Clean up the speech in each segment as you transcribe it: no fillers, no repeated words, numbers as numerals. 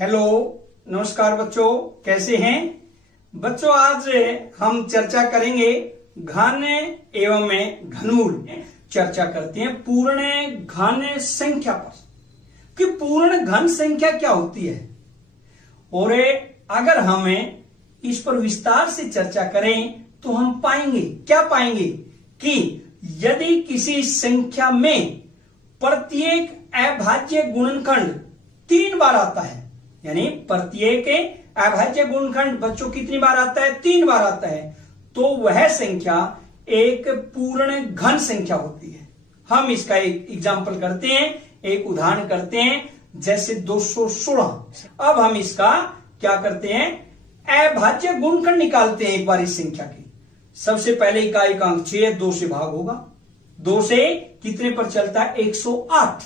Hello, नमस्कार बच्चों, कैसे हैं बच्चों। आज हम चर्चा करेंगे घन एवं घनमूल। चर्चा करते हैं पूर्ण घन संख्या पर कि पूर्ण घन संख्या क्या होती है। और अगर हमें इस पर विस्तार से चर्चा करें तो हम क्या पाएंगे कि यदि किसी संख्या में प्रत्येक अभाज्य गुणनखंड 3 बार आता है, यानी प्रत्येक अभाज्य गुणनखंड बच्चों कितनी बार आता है? 3 बार आता है, तो वह संख्या एक पूर्ण घन संख्या होती है। हम इसका एक एग्जाम्पल करते हैं, एक उदाहरण करते हैं, जैसे 216। अब हम इसका क्या करते हैं, अभाज्य गुणनखंड निकालते हैं एक बार इस संख्या की। सबसे पहले इकाई का अंक 6 है, 2 से भाग होगा। 2 से कितने पर चलता है? 108।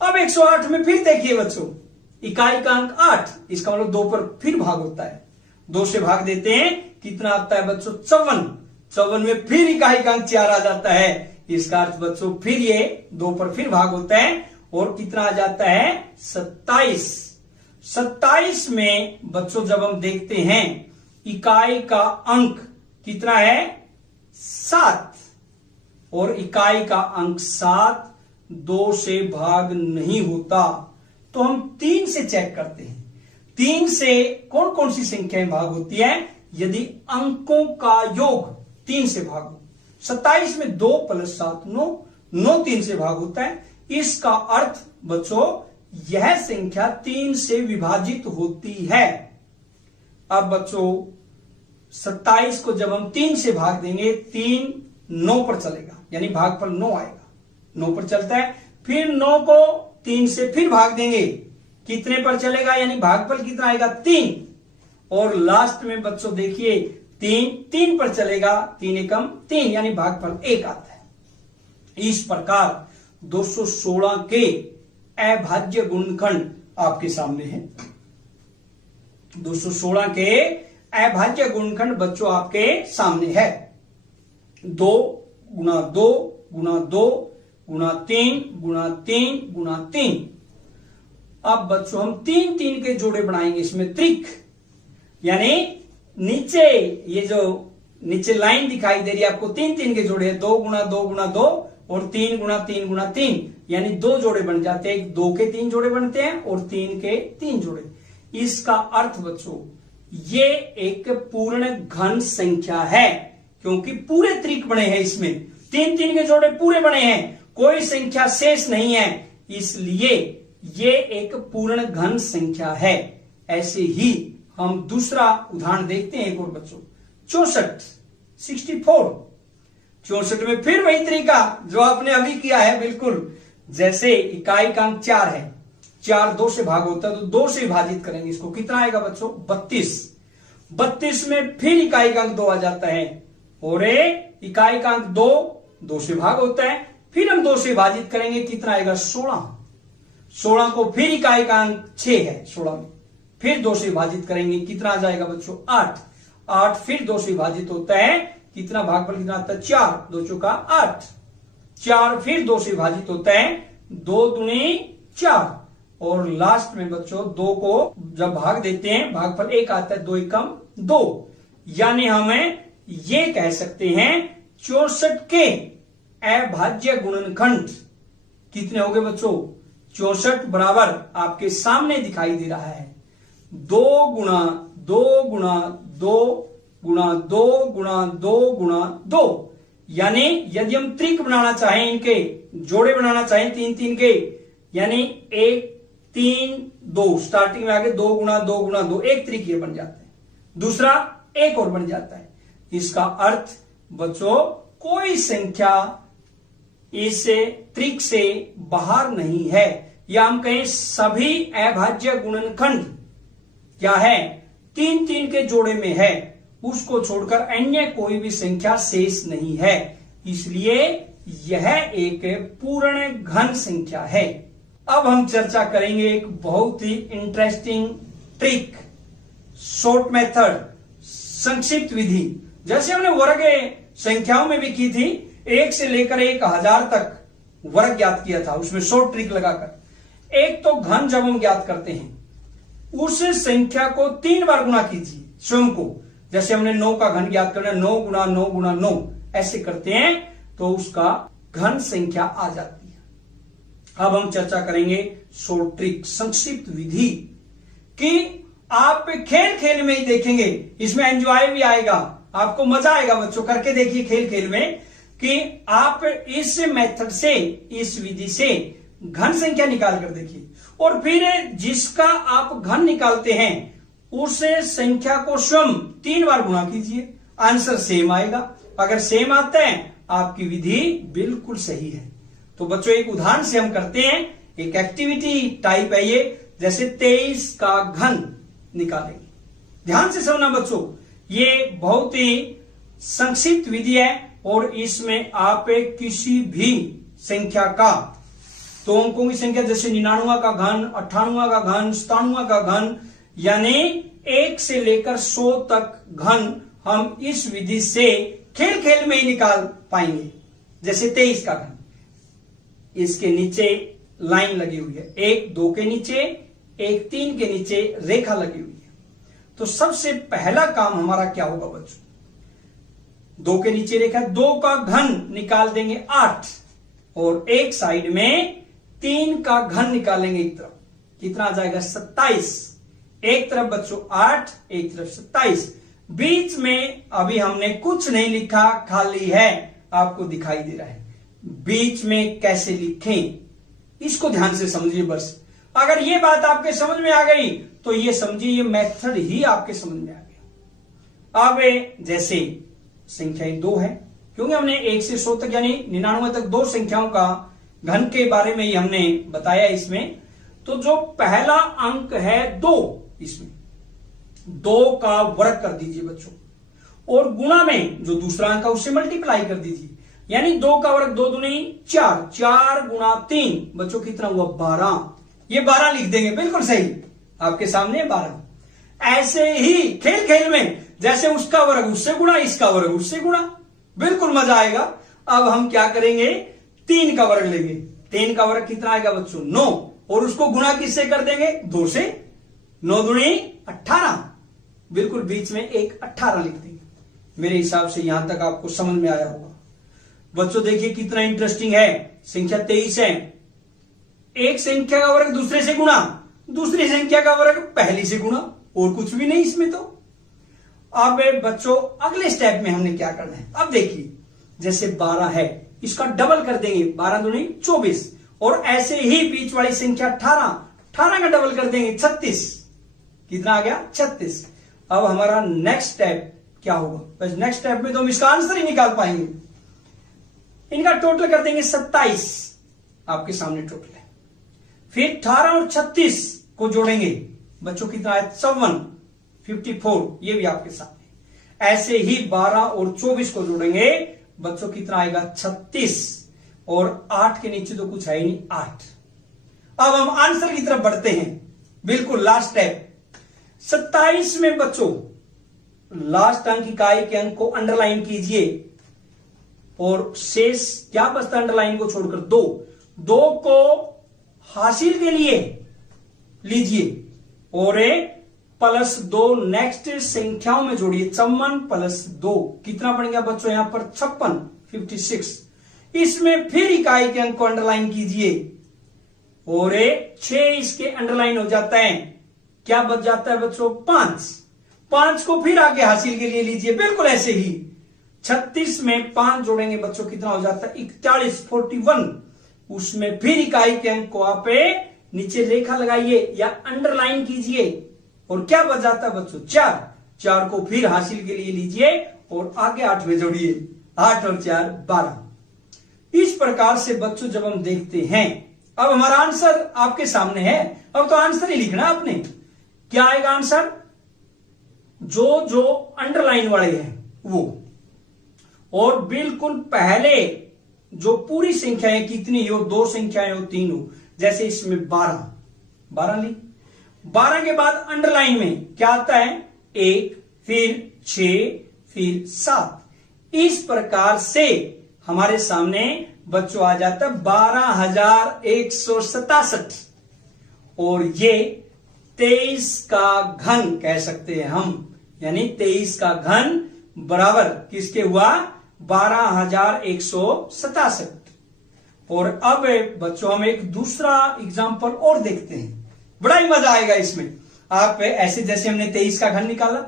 अब 108 में फिर देखिए बच्चों, इकाई का अंक 8, इसका मतलब 2 पर फिर भाग होता है। 2 से भाग देते हैं, कितना आता है बच्चों? 54। 54 में फिर इकाई का अंक 4 आ जाता है। इसका अर्थ बच्चों फिर ये 2 पर फिर भाग होता है और कितना आ जाता है? 27। 27 में बच्चों जब हम देखते हैं, इकाई का अंक कितना है? 7 और इकाई का अंक 7 2 से भाग नहीं होता, तो हम 3 से चेक करते हैं। 3 से कौन कौन सी संख्याएं भाग होती है? यदि अंकों का योग 3 से भाग हो। 27 में 2 + 7 9, 9 3 से भाग होता है। इसका अर्थ बच्चों यह संख्या 3 से विभाजित होती है। अब बच्चों 27 को जब हम 3 से भाग देंगे, 3 9 पर चलेगा, यानी भागफल 9 आएगा। 9 पर चलता है, फिर 9 को 3 से फिर भाग देंगे, कितने पर चलेगा, यानी भागफल कितना आएगा? 3। और लास्ट में बच्चों देखिए 3 पर चलेगा, 3 एकम 3, यानी भागफल 1 आता है। इस प्रकार 216 के अभाज्य गुणनखंड आपके सामने है। 216 के अभाज्य गुणनखंड बच्चों आपके सामने है। 2 गुणा 2 गुणा 2 गुणा 3 गुणा 3 गुणा 3। अब बच्चों हम 3 के जोड़े बनाएंगे इसमें त्रिक, यानी नीचे ये जो नीचे लाइन दिखाई दे रही है आपको, 3 के जोड़े हैं। 2 गुणा 2 गुणा 2 और 3 गुणा 3 गुणा 3, यानी 2 जोड़े बन जाते हैं। 2 के 3 जोड़े बनते हैं और 3 के 3 जोड़े। इसका अर्थ बच्चों ये एक पूर्ण घन संख्या है, क्योंकि पूरे त्रिक बने हैं इसमें। 3 के जोड़े पूरे बने हैं, कोई संख्या शेष नहीं है, इसलिए ये एक पूर्ण घन संख्या है। ऐसे ही हम दूसरा उदाहरण देखते हैं एक और बच्चों, 64 में फिर वही तरीका जो आपने अभी किया है, बिल्कुल जैसे इकाई का अंक 4 है, 4 2 से भाग होता है, तो 2 से विभाजित करेंगे इसको, कितना आएगा बच्चों? 32। 32 में फिर इकाई का अंक 2 आ जाता है और इकाई का अंक 2 से भाग होता है, फिर हम 2 से विभाजित करेंगे, कितना आएगा? 16। 16 को फिर इकाई का अंक 6 है, 16 में फिर 2 से विभाजित करेंगे, कितना आ जाएगा बच्चों? 8। 8 फिर 2 से विभाजित होता है, कितना भागफल कितना आता है? 4 2 चौका 8। 4 फिर 2 से विभाजित होता है, 2 दूनी 4 और लास्ट में बच्चों 2 को जब भाग देते हैं, भागफल 1 आता है, 2 एकम 2, यानी हमें ये कह सकते हैं 64 के अभाज्य गुणनखंड कितने हो गए बच्चों? 64 बराबर आपके सामने दिखाई दे रहा है 2 गुणा 2 गुणा 2 गुणा 2 गुणा 2 गुणा 2। यानी यदि हम त्रिक बनाना चाहें, इनके जोड़े बनाना चाहें 3 के, यानी 1 3 2 स्टार्टिंग में आगे 2 गुणा 2 गुणा 2, एक त्रिक ये बन जाता है, दूसरा एक और बन जाता है। इसका अर्थ बच्चों कोई संख्या इस त्रिक से बाहर नहीं है, या हम कहें सभी अभाज्य गुणनखंड क्या है? 3 के जोड़े में है, उसको छोड़कर अन्य कोई भी संख्या शेष नहीं है, इसलिए यह एक पूर्ण घन संख्या है। अब हम चर्चा करेंगे एक बहुत ही इंटरेस्टिंग ट्रिक, शॉर्ट मेथड, संक्षिप्त विधि, जैसे हमने वर्ग संख्याओं में भी की थी। 1 से लेकर 1000 तक वर्ग ज्ञात किया था, उसमें शॉर्ट ट्रिक लगाकर। एक तो घन जब हम ज्ञात करते हैं उस संख्या को 3 बार गुणा कीजिए स्वयं को। जैसे हमने 9 का घन ज्ञात करना, 9 गुणा 9 गुणा 9 ऐसे करते हैं तो उसका घन संख्या आ जाती है। अब हम चर्चा करेंगे शॉर्ट ट्रिक, संक्षिप्त विधि, कि आप खेल खेल में ही देखेंगे, इसमें एंजॉय भी आएगा, आपको मजा आएगा बच्चों, करके देखिए खेल खेल में कि आप इस मेथड से, इस विधि से घन संख्या निकाल कर देखिए और फिर जिसका आप घन निकालते हैं उस संख्या को स्वयं 3 बार गुणा कीजिए, आंसर सेम आएगा। अगर सेम आता है आपकी विधि बिल्कुल सही है। तो बच्चों एक उदाहरण से हम करते हैं, एक एक्टिविटी टाइप है ये, जैसे 23 का घन निकालेंगे। ध्यान से सुनना बच्चों, ये बहुत ही संक्षिप्त विधि है और इसमें आप किसी भी संख्या का, तो अंकों की संख्या जैसे 99 का घन, 98 का घन, 97 का घन, यानी 1 से लेकर 100 तक घन हम इस विधि से खेल खेल में ही निकाल पाएंगे। जैसे 23 का घन, इसके नीचे लाइन लगी हुई है, 1 2 के नीचे, 1 3 के नीचे रेखा लगी हुई है। तो सबसे पहला काम हमारा क्या होगा बच्चों, 2 के नीचे रेखा, 2 का घन निकाल देंगे 8 और एक साइड में 3 का घन निकालेंगे एक तरफ, कितना आ जाएगा 27। एक तरफ बच्चों 8, एक तरफ 27। बीच में अभी हमने कुछ नहीं लिखा, खाली है, आपको दिखाई दे रहा है। बीच में कैसे लिखें इसको ध्यान से समझिए बस। अगर ये बात आपके समझ में आ गई तो ये समझिए ये मेथड ही आपके समझ में आ गया। अब जैसे संख्या 2 है, क्योंकि हमने 1 से 100 तक यानी 99 तक 2 संख्याओं का घन के बारे में ही हमने बताया इसमें। तो जो पहला अंक है 2, इसमें 2 का वर्ग कर दीजिए बच्चों और गुणा में जो दूसरा अंक है उससे मल्टीप्लाई कर दीजिए, यानी 2 का वर्ग 2 दूनी 4, 4 गुणा 3 बच्चों कितना हुआ 12। ये 12 लिख देंगे, बिल्कुल सही आपके सामने 12। ऐसे ही खेल खेल में जैसे उसका वर्ग उससे गुणा, इसका वर्ग उससे गुणा, बिल्कुल मजा आएगा। अब हम क्या करेंगे, 3 का वर्ग लेंगे। 3 का वर्ग कितना आएगा बच्चों 9 और उसको गुणा किससे कर देंगे 2 से, 9 दूनी 18, बिल्कुल बीच में एक 18 लिख देंगे। मेरे हिसाब से यहां तक आपको समझ में आया होगा बच्चों। देखिए कितना इंटरेस्टिंग है, संख्या 23 है, एक संख्या का वर्ग दूसरे से गुणा, दूसरी संख्या का वर्ग पहली से गुणा, और कुछ भी नहीं इसमें। तो अब बच्चों अगले स्टेप में हमने क्या करना है, अब देखिए जैसे 12 है इसका डबल कर देंगे, 12 दूनी 24, और ऐसे ही बीच वाली संख्या 18, 18 का डबल कर देंगे 36, कितना आ गया 36। अब हमारा नेक्स्ट स्टेप क्या होगा, बस नेक्स्ट स्टेप में तो हम इसका आंसर ही निकाल पाएंगे। इनका टोटल कर देंगे 27, आपके सामने टोटल है। फिर 18 और 36 को जोड़ेंगे बच्चों, कितना है 54, 54, ये भी आपके सामने। ऐसे ही 12 और 24 को जोड़ेंगे बच्चों, कितना आएगा 36, और 8 के नीचे तो कुछ है ही नहीं 8। अब हम आंसर की तरफ बढ़ते हैं, बिल्कुल लास्ट स्टेप 27 में बच्चों लास्ट अंक इकाई के अंक को अंडरलाइन कीजिए और शेष क्या बचता अंडरलाइन को छोड़कर 2, 2 को हासिल के लिए लीजिए और +2 नेक्स्ट संख्याओं में जोड़िए, 54 + 2 कितना बन गया बच्चों यहां पर 56, 56। इसमें फिर इकाई के अंक को अंडरलाइन कीजिए और 6 इसके अंडरलाइन हो जाता है, क्या बच जाता है बच्चों 5, 5 को फिर आगे हासिल के लिए लीजिए, बिल्कुल ऐसे ही 36 में 5 जोड़ेंगे बच्चों, कितना हो जाता है 41, 41। उसमें फिर इकाई के अंक को आप नीचे रेखा लगाइए या अंडरलाइन कीजिए और क्या बच जाता है बच्चों 4, 4 को फिर हासिल के लिए लीजिए और आगे 8 में जोड़िए, 8 और 4 12। इस प्रकार से बच्चों जब हम देखते हैं, अब हमारा आंसर आपके सामने है, अब तो आंसर ही लिखना आपने। क्या आएगा आंसर, जो जो अंडरलाइन वाले हैं वो, और बिल्कुल पहले जो पूरी संख्याएं कितनी हो, 2 संख्याएं हो 3 हो, जैसे इसमें 12, 12 ली, 12 के बाद अंडरलाइन में क्या आता है 1, फिर 6, फिर 7। इस प्रकार से हमारे सामने बच्चों आ जाता है 12,167 और ये 23 का घन कह सकते हैं हम, यानी 23 का घन बराबर किसके हुआ 12,167। और अब बच्चों हम एक दूसरा एग्जाम्पल और देखते हैं, बड़ा ही मजा आएगा इसमें। आप ऐसे जैसे हमने 23 का घन निकाला,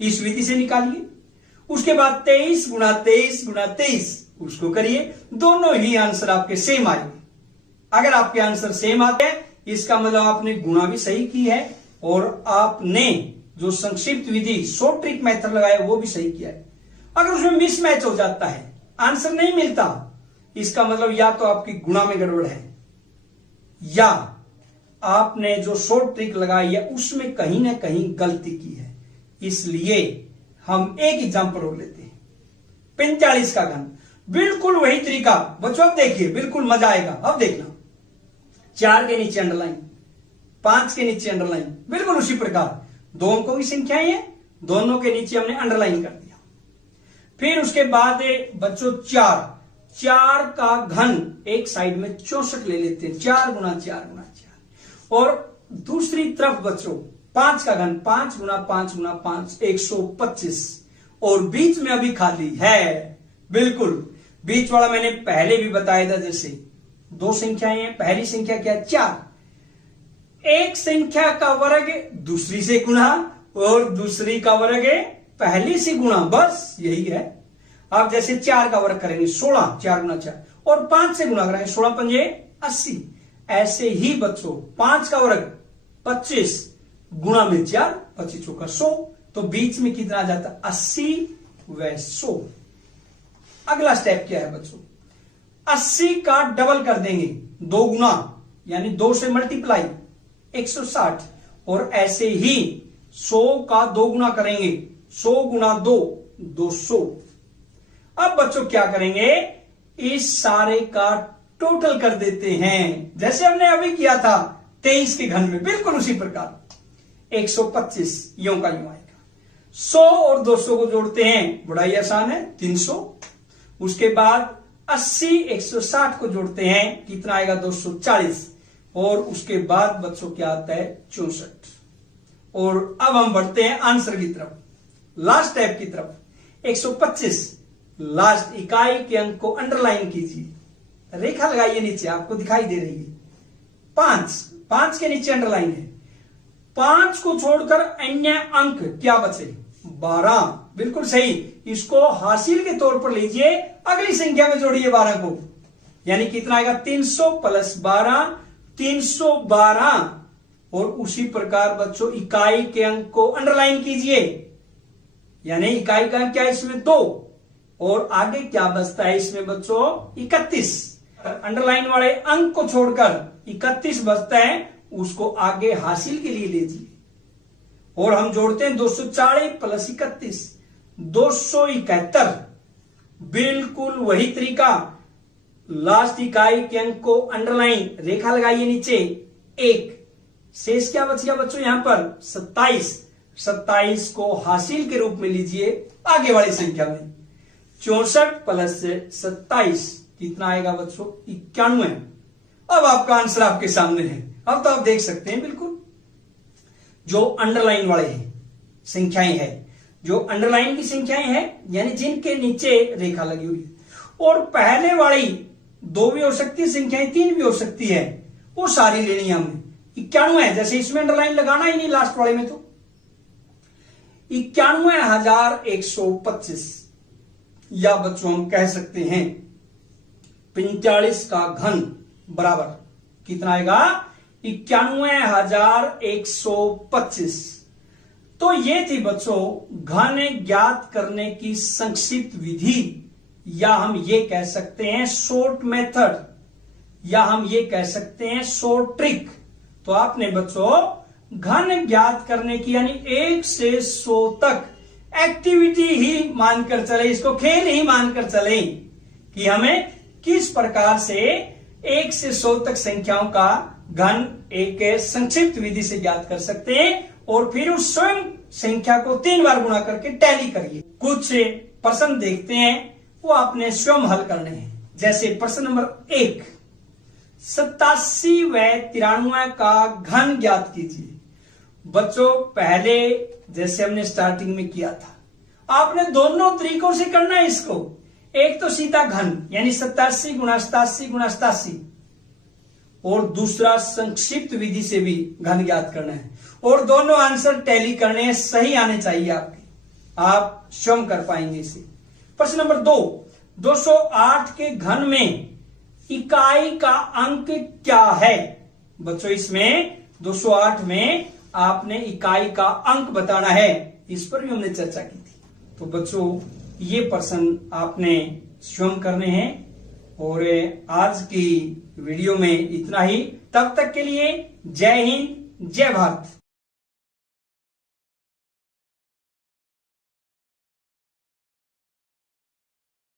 इस विधि से निकालिए, उसके बाद 23 गुणा 23 गुणा 23 उसको करिए, दोनों ही आंसर आपके सेम आएंगे। अगर आपके आंसर सेम आते हैं इसका मतलब आपने गुणा भी सही की है और आपने जो संक्षिप्त विधि शॉर्ट ट्रिक मेथड लगाया वो भी सही किया है। अगर उसमें मिसमैच हो जाता है, आंसर नहीं मिलता, इसका मतलब या तो आपकी गुणा में गड़बड़ है या आपने जो शॉर्ट ट्रिक लगाई है उसमें कहीं ना कहीं गलती की है। इसलिए हम एक एग्जांपल और लेते हैं, 45 का घन, बिल्कुल वही तरीका बच्चों। अब देखिए बिल्कुल मजा आएगा। अब देखना, 4 के नीचे अंडरलाइन, 5 के नीचे अंडरलाइन, बिल्कुल उसी प्रकार 2 अंकों की संख्याएं हैं, दोनों के नीचे हमने अंडरलाइन कर दिया। फिर उसके बाद बच्चों 4 का घन एक साइड में 64 ले लेते हैं, 4 गुणा 4 गुणा 4। और दूसरी तरफ बच्चों 5 का घन, 5 गुणा 5 गुणा 5 125। और बीच में अभी खाली है, बिल्कुल बीच वाला मैंने पहले भी बताया था, जैसे 2 संख्याएं हैं, पहली संख्या क्या है 4, एक संख्या का वर्ग दूसरी से गुणा और दूसरी का वर्ग पहली से गुणा, बस यही है। आप जैसे 4 का वर्ग करेंगे 16, 4 गुणा 4, और 5 से गुणा करेंगे 16 पंजे 80। ऐसे ही बच्चों 5 का वर्ग 25 गुणा में 4, 25 चौका 100, तो बीच में कितना आ जाता 80 व 100। अगला स्टेप क्या है बच्चों, 80 का डबल कर देंगे, 2 गुना यानी 2 से मल्टीप्लाई 160, और ऐसे ही 100 का 2 गुना करेंगे, 100 गुणा 2 200। अब बच्चों क्या करेंगे, इस सारे का टोटल कर देते हैं, जैसे हमने अभी किया था 23 के घन में, बिल्कुल उसी प्रकार 125 यूं का यूं आएगा। 100 और 200 को जोड़ते हैं, बड़ा ही आसान है 300। उसके बाद 80 160 को जोड़ते हैं, कितना आएगा 240। और उसके बाद बच्चों क्या आता है 64। और अब हम बढ़ते हैं आंसर की तरफ, लास्ट स्टेप की तरफ। 125 लास्ट इकाई के अंक को अंडरलाइन कीजिए, रेखा लगाइए नीचे, आपको दिखाई दे रही है 5 के नीचे अंडरलाइन है। 5 को छोड़कर अन्य अंक क्या बचे 12, बिल्कुल सही। इसको हासिल के तौर पर लीजिए, अगली संख्या में जोड़िए 12 को, यानी कितना आएगा 300 प्लस 12 312। और उसी प्रकार बच्चों इकाई के अंक को अंडरलाइन कीजिए, यानी इकाई का अंक क्या है इसमें 2, और आगे क्या बचता है इसमें बच्चों 31। अंडरलाइन वाले अंक को छोड़कर 31 बचता है, उसको आगे हासिल के लिए लीजिए। और हम जोड़ते हैं 240 प्लस 31 271, बिल्कुल वही तरीका। लास्ट इकाई के अंक को अंडरलाइन, रेखा लगाइए नीचे 1, शेष क्या बच गया बच्चों यहां पर 27 को हासिल के रूप में लीजिए आगे वाली संख्या में। 64 प्लस 27 कितना आएगा बच्चों 91। अब आपका आंसर आपके सामने है, अब तो आप देख सकते हैं बिल्कुल। जो अंडरलाइन वाले हैं संख्याएं हैं, जो अंडरलाइन की संख्याएं हैं यानी जिनके नीचे रेखा लगी हुई है, और पहले वाली 2 भी हो सकती है संख्याएं, 3 भी हो सकती है, वो सारी लेनी है हमने। 91 है, जैसे इसमें अंडरलाइन लगाना ही नहीं लास्ट वाले में, तो 91,125, या बच्चों हम कह सकते हैं 45 का घन बराबर कितना आएगा 91,125। तो ये थी बच्चों घन ज्ञात करने की संक्षिप्त विधि, या हम ये कह सकते हैं शॉर्ट मेथड, या हम ये कह सकते हैं शॉर्ट ट्रिक। तो आपने बच्चों घन ज्ञात करने की यानी 1 से 100 तक एक्टिविटी ही मानकर चले, इसको खेल ही मानकर चले कि हमें किस प्रकार से 1 से 100 तक संख्याओं का घन एक संक्षिप्त विधि से ज्ञात कर सकते हैं, और फिर उस स्वयं संख्या को 3 बार गुणा करके टैली करिए। कुछ प्रश्न देखते हैं, वो आपने स्वयं हल करने हैं। जैसे प्रश्न नंबर 1, 87 व 93 का घन ज्ञात कीजिए। बच्चों पहले जैसे हमने स्टार्टिंग में किया था, आपने दोनों तरीकों से करना है इसको। एक तो सीधा घन यानी 87 गुणा 87 गुणा 87, और दूसरा संक्षिप्त विधि से भी घन ज्ञात करना है, और दोनों आंसर टैली करने हैं, सही आने चाहिए आपके, आप स्वयं कर पाएंगे इसे। प्रश्न नंबर 2, 208 के घन में इकाई का अंक क्या है? बच्चों इसमें 208 में आपने इकाई का अंक बताना है, इस पर भी हमने चर्चा की थी। तो बच्चों ये प्रश्न आपने स्वयं करने हैं, और आज की वीडियो में इतना ही। तब तक के लिए जय हिंद, जय भारत।